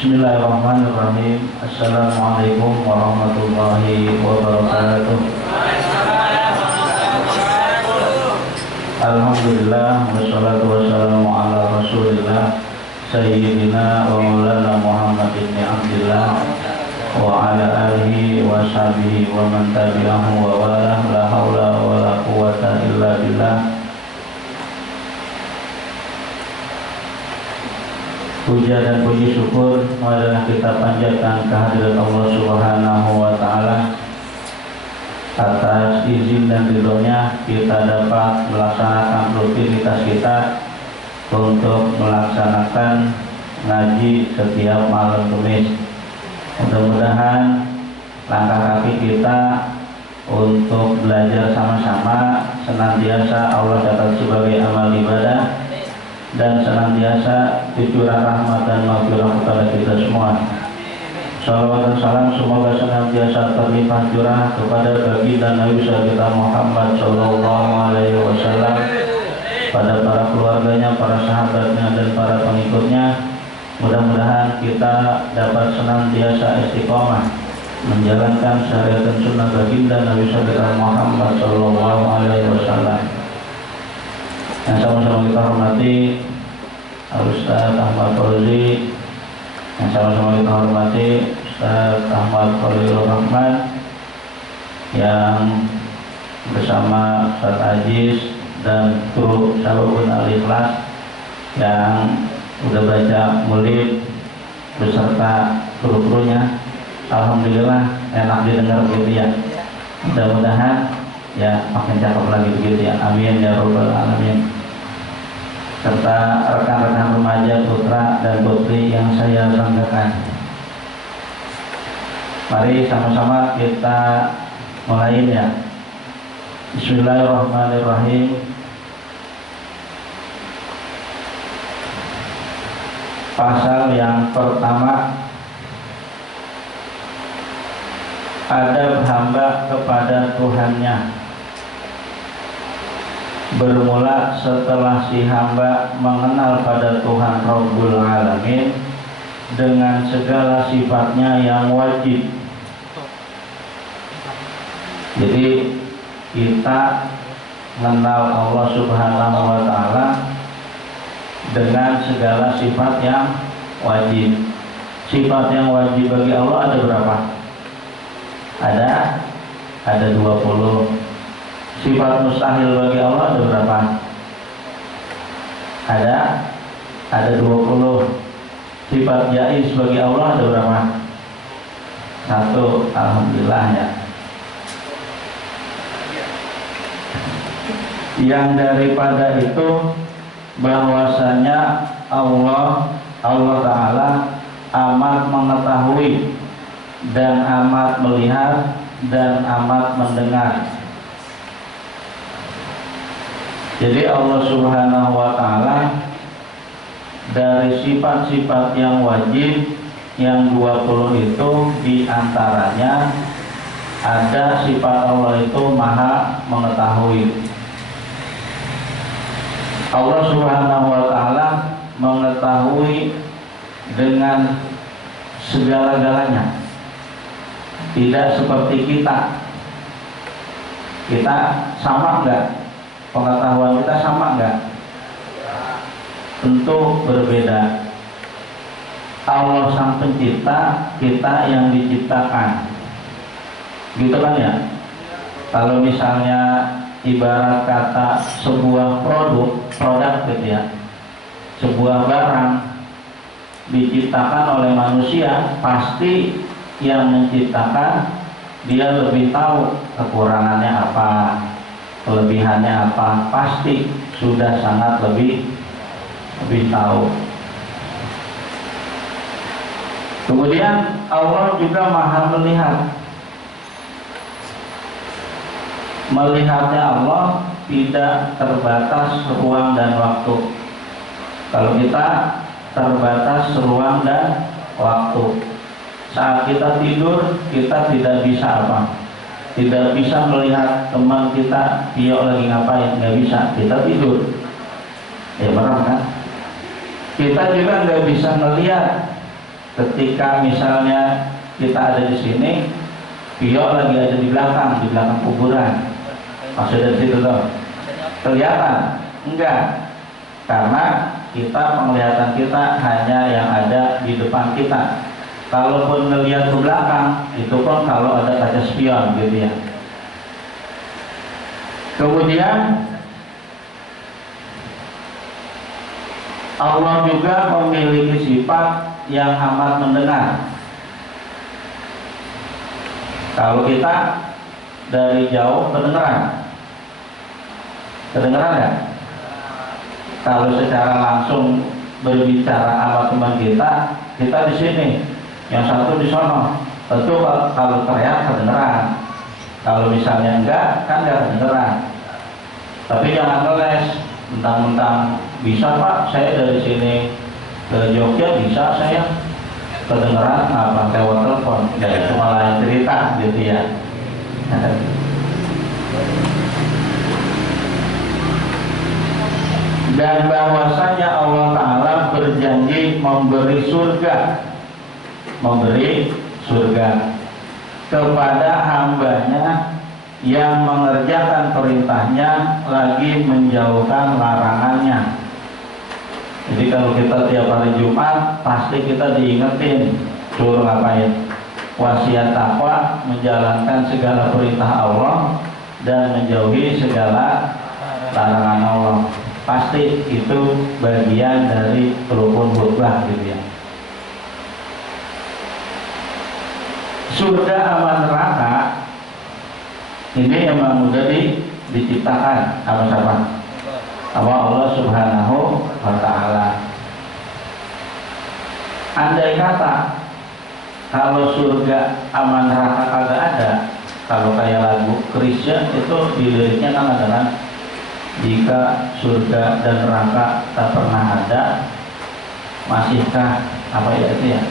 Bismillahirrahmanirrahim. Assalamualaikum warahmatullahi wabarakatuh. Alhamdulillah wassalatu wassalamu ala Rasulillah Sayyidina wa maulana Muhammad ibn Abdillah wa ala alihi wa sahbihi wa man tabi'ahu wa walah. La haula wa la quwata illa billah. Puja dan puji syukur marilah kita panjatkan kehadirat Allah Subhanahu wa taala. Atas izin dan ridhonya kita dapat melaksanakan rutinitas kita untuk melaksanakan ngaji setiap malam Kamis. Mudah-mudahan langkah kaki kita untuk belajar sama-sama senantiasa Allah dapat sebagai amal ibadah dan senantiasa dicurah rahmat dan maghfirah kepada kita semua. Salawat dan salam semoga senantiasa terlimpah curah kepada baginda Nabi kita Muhammad Sallallahu Alaihi Wasallam, pada para keluarganya, para sahabatnya dan para pengikutnya. Mudah-mudahan kita dapat senantiasa istiqomah menjalankan syariat dan sunnah baginda Nabi kita Muhammad Sallallahu Alaihi Wasallam. Yang sama-sama kita hormati Ustaz Ahmad Fauzi, yang sama-sama kita hormati Ustaz Ahmad Khalilur Rahman, yang bersama Ustaz Aziz dan kru Sababun Al-Ikhlas yang udah baca murid beserta kru-krunya. Alhamdulillah enak didengar gitu ya. Mudah-mudahan ya makin cakep lagi begitu ya. Amin ya rabbal alamin. Serta rekan-rekan remaja putra dan putri yang saya banggakan. Mari sama-sama kita mulai ya. Bismillahirrahmanirrahim. Pasal yang pertama, adab hamba kepada Tuhannya. Bermula setelah si hamba mengenal pada Tuhan Rabbul Alamin dengan segala sifatnya yang wajib. Jadi kita mengenal Allah Subhanahu wa taala dengan segala sifat yang wajib. Sifat yang wajib bagi Allah ada berapa? Ada 20. Sifat mustahil bagi Allah ada berapa? Ada 20. Sifat jaiz bagi Allah ada berapa? 1. Alhamdulillah ya. Yang daripada itu bahwasanya Allah Ta'ala amat mengetahui dan amat melihat dan amat mendengar. Jadi Allah Subhanahu wa taala dari sifat-sifat yang wajib yang 20 itu diantaranya ada sifat Allah itu maha mengetahui. Allah Subhanahu wa taala mengetahui dengan segala-galanya. Tidak seperti kita. Kita sama enggak? Pengetahuan kita sama enggak? Tentu berbeda. Allah sang pencipta, kita yang diciptakan. Gitu kan ya? Kalau misalnya ibarat kata sebuah produk gitu ya, sebuah barang diciptakan oleh manusia, pasti yang menciptakan dia lebih tahu kekurangannya apa, kelebihannya apa, pasti sudah sangat lebih tahu. Kemudian Allah juga maha melihat. Melihatnya Allah tidak terbatas ruang dan waktu. Kalau kita terbatas ruang dan waktu. Saat kita tidur, kita tidak bisa apa? Tidak bisa melihat teman kita, dia lagi ngapain, nggak bisa. Kita tidur. Ya benar kan? Kita juga nggak bisa melihat Ketika misalnya kita ada di sini, Pio lagi ada di belakang kuburan. Maksudnya dari situ tuh kelihatan? Enggak, karena penglihatan kita hanya yang ada di depan kita. Kalaupun ngelihat ke belakang, itu pun kalau ada kaca spion gitu ya. Kemudian Allah juga memiliki sifat yang amat mendengar. Kalau kita dari jauh kedengeran nggak? Kalau secara langsung berbicara sama teman kita di sini, yang satu di sono, tentu kalau teriak kedengeran. Kalau misalnya enggak, kan nggak kedengeran. Tapi jangan ngeles, mentang-mentang bisa Pak, saya dari sini ke Jogja bisa saya kedengeran apa lewat telepon, ya itu malah cerita gitu ya. Dan bahwasanya Allah Ta'ala berjanji memberi surga kepada hambanya yang mengerjakan perintahnya lagi menjauhkan larangannya. Jadi kalau kita tiap hari Jumat pasti kita diingetin suruh ngapain? Wasiat takwa, menjalankan segala perintah Allah dan menjauhi segala larangan Allah. Pasti itu bagian dari rukun khutbah gitu ya. Surga aman neraka ini emang udah diciptakan sama siapa? Sama Allah Subhanahu wa Ta'ala. Andai kata kalau surga aman neraka kagak ada, kalau kayak lagu Krisya itu di liriknya kan ada kan, jika surga dan neraka tak pernah ada, masihkah apa ya itu ya,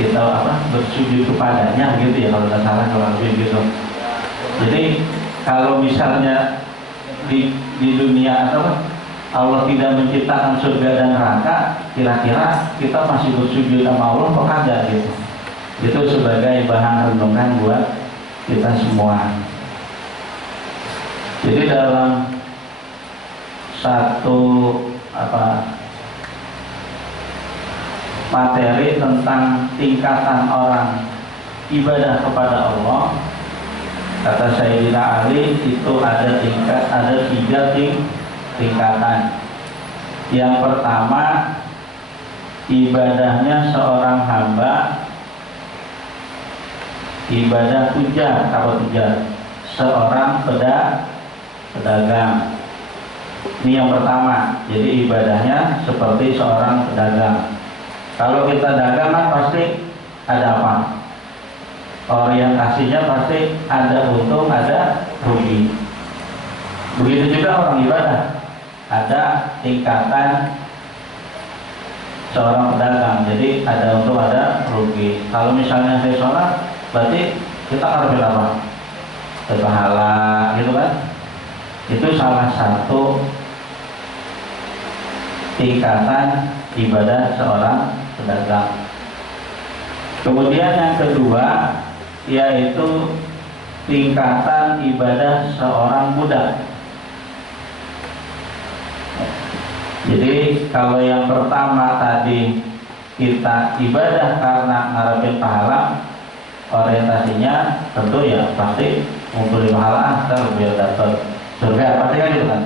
kita bersujud kepadanya gitu ya, kalau tidak salah kalau lebih gitu. Jadi kalau misalnya di dunia atau Allah tidak menciptakan surga dan neraka, kira-kira kita masih bersujud sama Allah kok ada gitu. Itu sebagai bahan renungan buat kita semua. Jadi dalam satu materi tentang tingkatan orang ibadah kepada Allah, kata Sayyidina Ali itu ada tiga tingkatan. Yang pertama, ibadahnya seorang hamba ibadah tujar, seorang pedagang. Ini yang pertama. Jadi ibadahnya seperti seorang pedagang. Kalau kita dagang kan pasti ada apa? Orientasinya pasti ada untung, ada rugi. Begitu juga orang ibadah, ada tingkatan seorang pedagang. Jadi ada untung, ada rugi. Kalau misalnya saya sholat, berarti kita harus apa? Berpahala, gitu kan? Itu salah satu tingkatan ibadah seorang pedagang. Kemudian yang kedua yaitu tingkatan ibadah seorang budak. Jadi kalau yang pertama tadi kita ibadah karena ngarepin pahala, orientasinya tentu ya pasti ngumpulin pahala biar dapat surga, pasti kan gitu kan.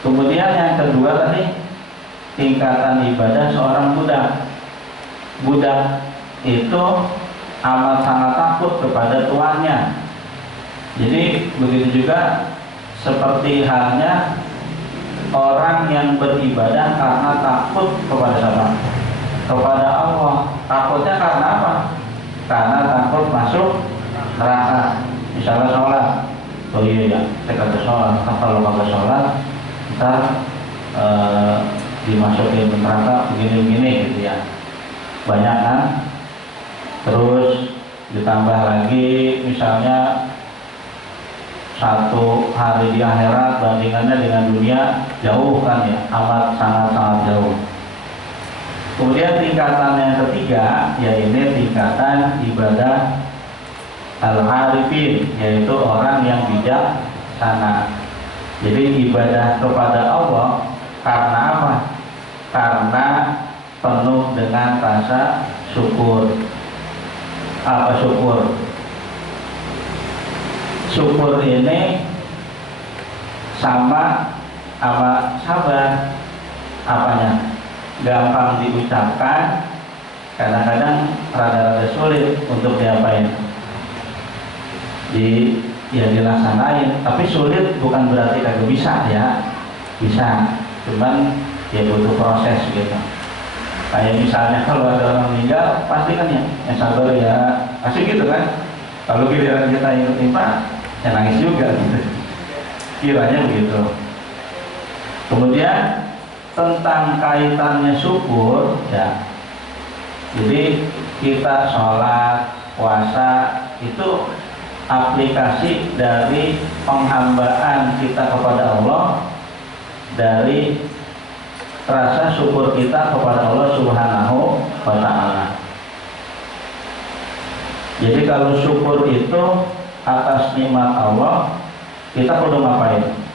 Kemudian yang kedua tadi tingkatan ibadah seorang budak. Budak itu amat sangat takut kepada tuannya. Jadi begitu juga seperti halnya orang yang beribadah karena takut kepada siapa? Kepada Allah. Takutnya karena apa? Karena takut masuk neraka. Misalnya sholat, oh iya ya, saya kata sholat. Kalau kagak sholat, ntar dimasukin ke neraka begini-begini gitu ya. Banyak kan? Terus ditambah lagi misalnya satu hari di akhirat bandingannya dengan dunia jauh kan ya, amat sangat-sangat jauh. Kemudian tingkatan yang ketiga, yaitu tingkatan ibadah al-arifin, yaitu orang yang bijaksana. Jadi ibadah kepada Allah karena apa? Karena penuh dengan rasa syukur. Apa syukur? Syukur ini sama sabar. Apanya? Gampang diucapkan, kadang-kadang rada-rada sulit untuk diapain, ya dilaksanain. Tapi sulit bukan berarti kagak bisa ya, bisa, cuman ya butuh proses gitu. Kayak misalnya kalau ada orang meninggal, pasti kan ya sabar ya, pasti gitu kan. Kalau giliran kita yang ketimpa, ya nangis juga gitu. Kiranya begitu. Kemudian tentang kaitannya syukur ya, jadi kita sholat, puasa itu aplikasi dari penghambaan kita kepada Allah, dari rasa syukur kita kepada Allah Subhanahu wa ta'ala. Jadi kalau syukur itu atas nikmat Allah, kita perlu ngapain?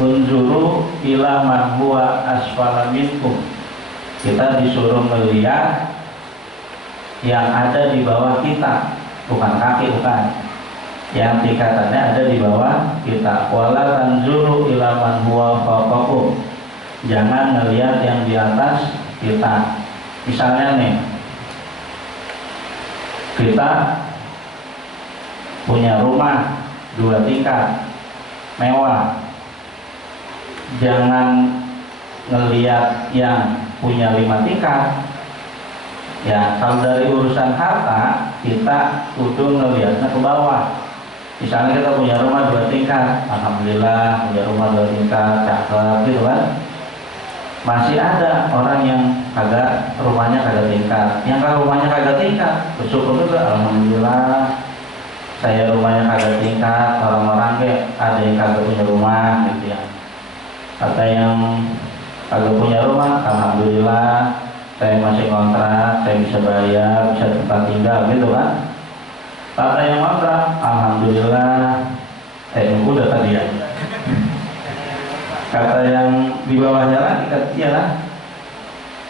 Unzuru ila man huwa asfala minkum. Kita disuruh melihat yang ada di bawah kita, bukan kaki, bukan. Yang tingkatannya ada di bawah kita. Wala tanzuru ila man huwa fawqakum. Jangan melihat yang di atas kita. Misalnya nih, kita punya rumah 2 tingkat mewah. Jangan ngelihat yang punya 5 tingkat. Ya, kalau dari urusan harta kita kudu ngelihatnya ke bawah. Misalnya kita punya rumah 2 tingkat, alhamdulillah punya rumah 2 tingkat, cakep gitu kan. Masih ada orang yang rumahnya kagak tingkat. Yang kalau rumahnya kagak tingkat, bersyukur juga, alhamdulillah saya rumahnya kagak tingkat. Orang-orang ada yang kagak punya rumah gitu ya. Kata yang kagak punya rumah, alhamdulillah saya masih kontrak, saya bisa bayar, bisa tempat tinggal gitu kan. Kata yang kontrak, alhamdulillah udah tadi ya. Kata yang di bawahnya lagi, lah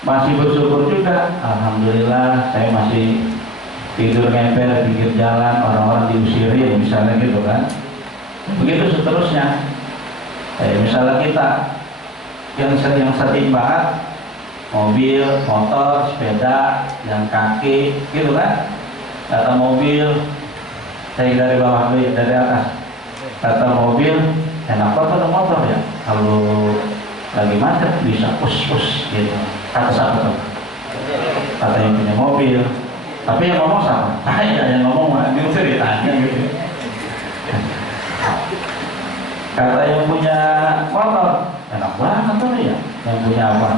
masih bersyukur juga, alhamdulillah saya masih tidur ngemper di pinggir jalan, orang-orang diusirin misalnya gitu kan. Begitu seterusnya. Misalnya kita yang sering banget mobil, motor, sepeda, jalan kaki gitu kan. Kata mobil, saya dari bawah dulu, dari atas. Kata mobil, enak banget motor ya, kalau lagi macet bisa pus gitu. Kata siapa tuh? Kata yang punya mobil. Tapi yang ngomong sama, yang ngomong ini ceritanya gitu. Kata yang punya motor, enak banget tuh ya. Yang punya apa?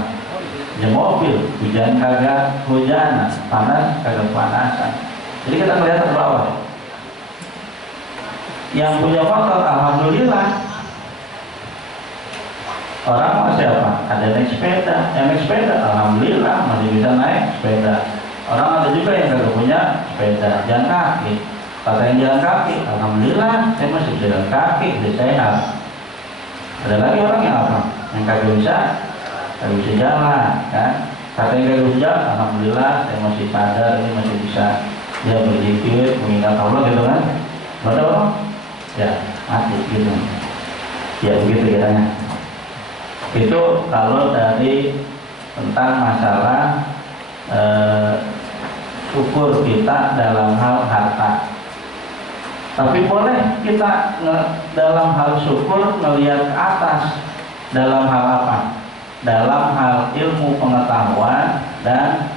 Ya mobil, hujan kagak hujan, panas kagak panasan. Jadi kita melihat ke bawah. Yang punya motor, alhamdulillah. Orang masih apa? Ada naik sepeda, yang naik sepeda, alhamdulillah masih bisa naik sepeda. Orang ada juga yang kagak punya sepeda, jalan kaki. Kata yang jalan kaki, alhamdulillah saya masih jalan kaki, bisa sehat. Ada lagi orang yang apa? Yang kagak bisa jalan, kan? Kata yang kagak bisa jalan, alhamdulillah saya masih sadar, ini masih bisa dia berzikir, mengingat Allah gitu kan? Ada orang? Ya mati gitu. Ya begitu kiranya. Itu kalau dari tentang masalah syukur kita dalam hal harta. Tapi boleh kita dalam hal syukur melihat ke atas. Dalam hal apa? Dalam hal ilmu pengetahuan dan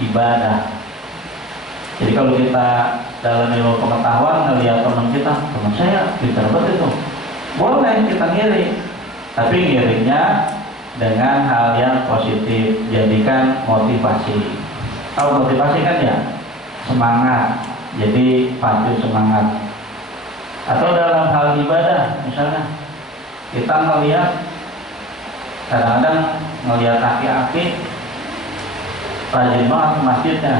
ibadah. Jadi kalau kita dalam ilmu pengetahuan melihat teman kita, teman saya pintar banget itu, boleh kita ngiri. Tapi ngirinya dengan hal yang positif, jadikan motivasi. Kalau motivasi kan ya semangat, jadi patut semangat. Atau dalam hal ibadah, misalnya kita melihat kadang-kadang melihat aki-aki rajin banget ke masjidnya.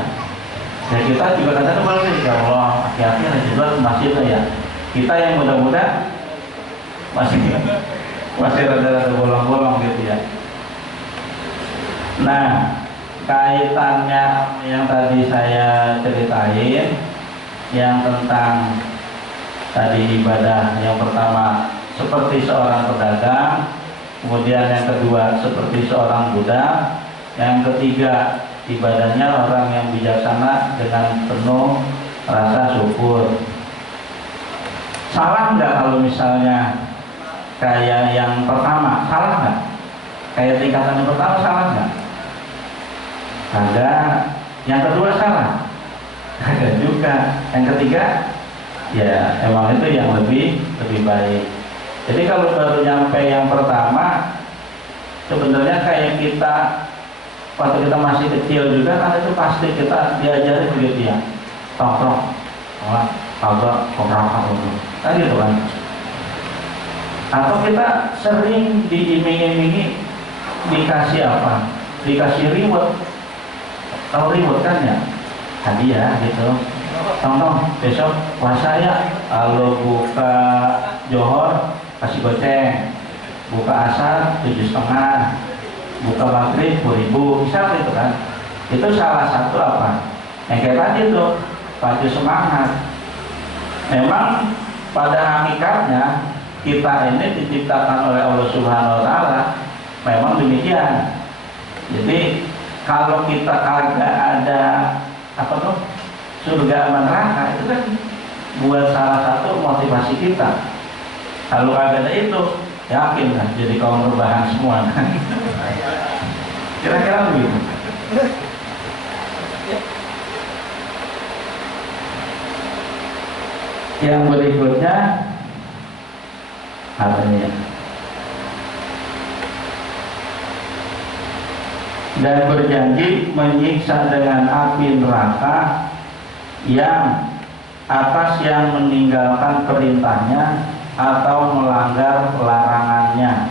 Ya kita juga kadang balik, ya Allah, hati-hati rajin banget ke masjidnya ya. Kita yang muda-muda masih rada-rada bolong-bolong gitu ya. Nah, kaitannya yang tadi saya ceritain, yang tentang tadi ibadah, yang pertama seperti seorang pedagang, kemudian yang kedua seperti seorang budak, yang ketiga ibadahnya orang yang bijaksana dengan penuh rasa syukur. Salah nggak kalau misalnya kayak yang pertama? Salah nggak? Kayak tingkatan yang pertama salah nggak? Ada. Yang kedua salah? Ada juga. Yang ketiga ya emang itu yang lebih baik. Jadi kalau baru nyampe yang pertama, sebenarnya kayak kita waktu kita masih kecil juga kan itu pasti kita diajari begitu ya, tongkrong, kagak kontrak itu, kan gitu kan. Atau kita sering diiming-imingi dikasih apa? Dikasih reward, tahu reward kan ya? Hadiah gitu. Tonton besok puasa ya, kalau buka johor kasih goceng, buka asar 7,5, buka maghrib 10.000, misal gitu kan. Itu salah satu apa? Yang kayak tadi tuh, pacu semangat. Memang pada hakikatnya kita ini diciptakan oleh Allah Subhanahu Wa Taala memang demikian. Jadi kalau kita kagak ada apa tuh surga sama neraka, itu kan buat salah satu motivasi kita. Kalau kagak ada itu, yakin lah jadi kaum rebahan semua. Kira-kira begitu. Yang berikutnya apa ini? Dan berjanji menyiksa dengan api neraka yang atas yang meninggalkan perintahnya atau melanggar larangannya.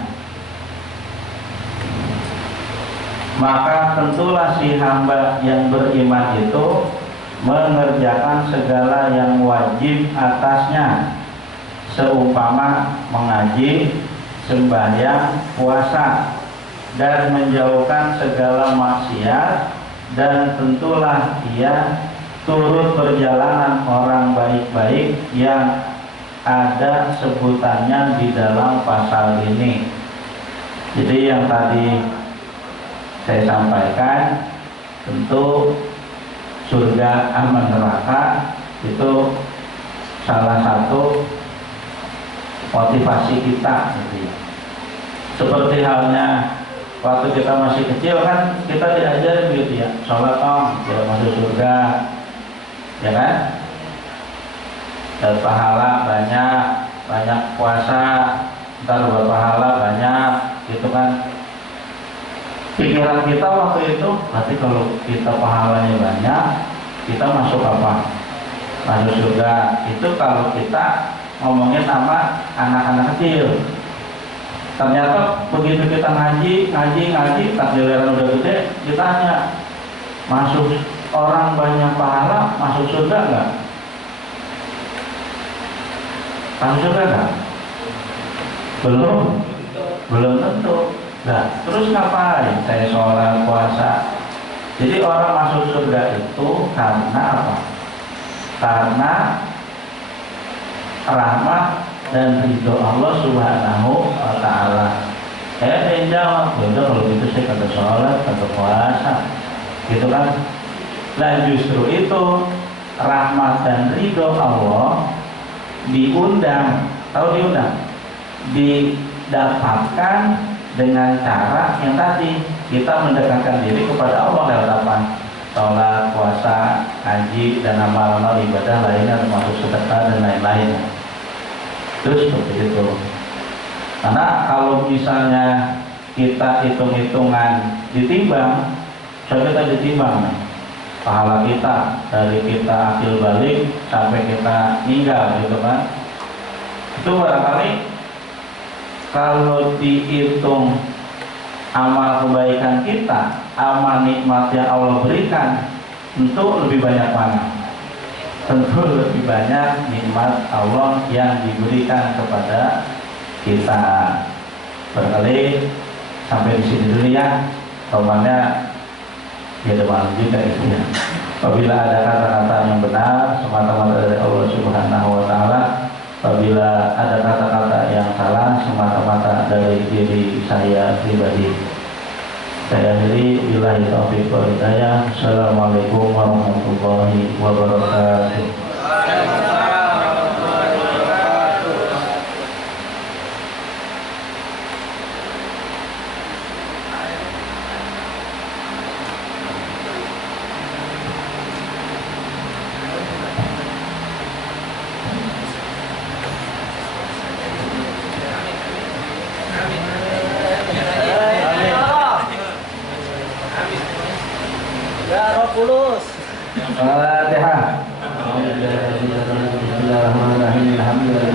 Maka tentulah si hamba yang beriman itu mengerjakan segala yang wajib atasnya, seumpama mengaji, sembahyang, puasa, dan menjauhkan segala maksiat, dan tentulah ia turut perjalanan orang baik-baik yang ada sebutannya di dalam pasal ini. Jadi yang tadi saya sampaikan, tentu surga aman neraka itu salah satu motivasi kita gitu ya. Seperti halnya waktu kita masih kecil kan kita diajarin gitu ya, sholat tidak masuk surga, ya kan? Dan pahala banyak puasa, ntar berpahala banyak, gitu kan? Pikiran kita waktu itu, berarti kalau kita pahalanya banyak, kita masuk apa? Masuk surga. Itu kalau kita ngomongin sama anak-anak kecil. Ternyata begitu kita ngaji, tak giliran udah gede, ditanya, masuk orang banyak pahala, masuk surga nggak? Masuk surga nggak? Belum tentu. Nah, terus ngapain? Saya sholat, puasa. Jadi orang masuk surga itu karena apa? Karena rahmat dan ridho Allah Subhanahu Wa Taala. Saya jawab, udah kalau gitu saya kagak sholat, kagak puasa, gitu kan? Dan justru itu rahmat dan ridho Allah diundang, tahu diundang, didapatkan dengan cara yang tadi kita mendekatkan diri kepada Allah lewat apa? Sholat, puasa, haji, dan amal-amal ibadah lainnya termasuk sedekah dan lain-lain. Terus seperti itu. Karena kalau misalnya kita hitung-hitungan ditimbang, coba kita ditimbang pahala kita dari kita akil balik sampai kita meninggal gitu kan, itu barangkali kalau dihitung amal kebaikan kita, amal nikmat yang Allah berikan, tentu lebih banyak mana? Tentu lebih banyak nikmat Allah yang diberikan kepada kita. Barangkali sampai di sini dulu ya. Tomannya ya demam juga itu ya. Apabila ada kata-kata yang benar semata-mata dari Allah Subhanahu wa taala, apabila ada kata-kata yang salah semata-mata dari diri saya pribadi. Saya akhiri billahi taufiq wal hidayah. Assalamualaikum warahmatullahi wabarakatuh. Ya Roh Kudus. Al-Fatihah. Bismillahirrahmanirrahim. Alhamdulillah.